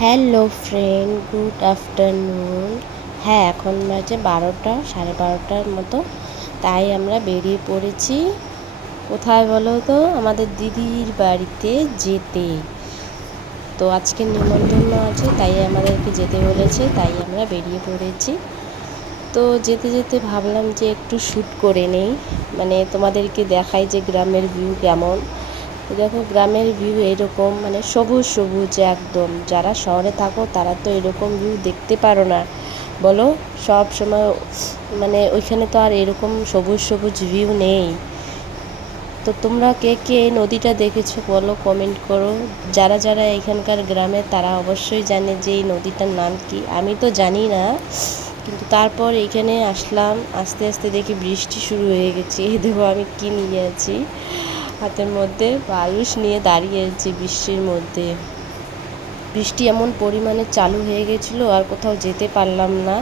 Hello friend good afternoon হ্যাঁ এখন বাজে বারোটা, সাড়ে বারোটার মতো। তাই আমরা বেরিয়ে পড়েছি। কোথায় বলো তো? আমাদের দিদির বাড়িতে যেতে। তো আজকে নিমন্ত্রণ আছে, তাই আমাদেরকে যেতে বলেছে, তাই আমরা বেরিয়ে পড়েছি। তো যেতে যেতে ভাবলাম যে একটু শ্যুট করে নেই। মানে তোমাদেরকে দেখাই যে গ্রামের ভিউ কেমন। দেখো গ্রামের ভিউ এরকম মানে সবুজ সবুজ একদম। যারা শহরে থাকো তারা তো এরকম ভিউ দেখতে পারো না। বলো, সব সময় মানে ওইখানে তো আর এরকম সবুজ সবুজ ভিউ নেই। তো তোমরা কে কে এই নদীটা দেখেছ বলো কমেন্ট করো। যারা যারা এখানকার গ্রামে তারা অবশ্যই জানে যে এই নদীটার নাম কি। আমি তো জানি না, কিন্তু তারপর এইখানে আসলাম, আস্তে আস্তে দেখি বৃষ্টি শুরু হয়ে গেছে। দেখো আমি কী নিয়ে আছি। হাতের মধ্যে বালিশ নিয়ে দাঁড়িয়ে আছি বৃষ্টির মধ্যে। বৃষ্টি এমন পরিমাণে চালু হয়ে গেছিল আর কোথাও যেতে পারলাম না।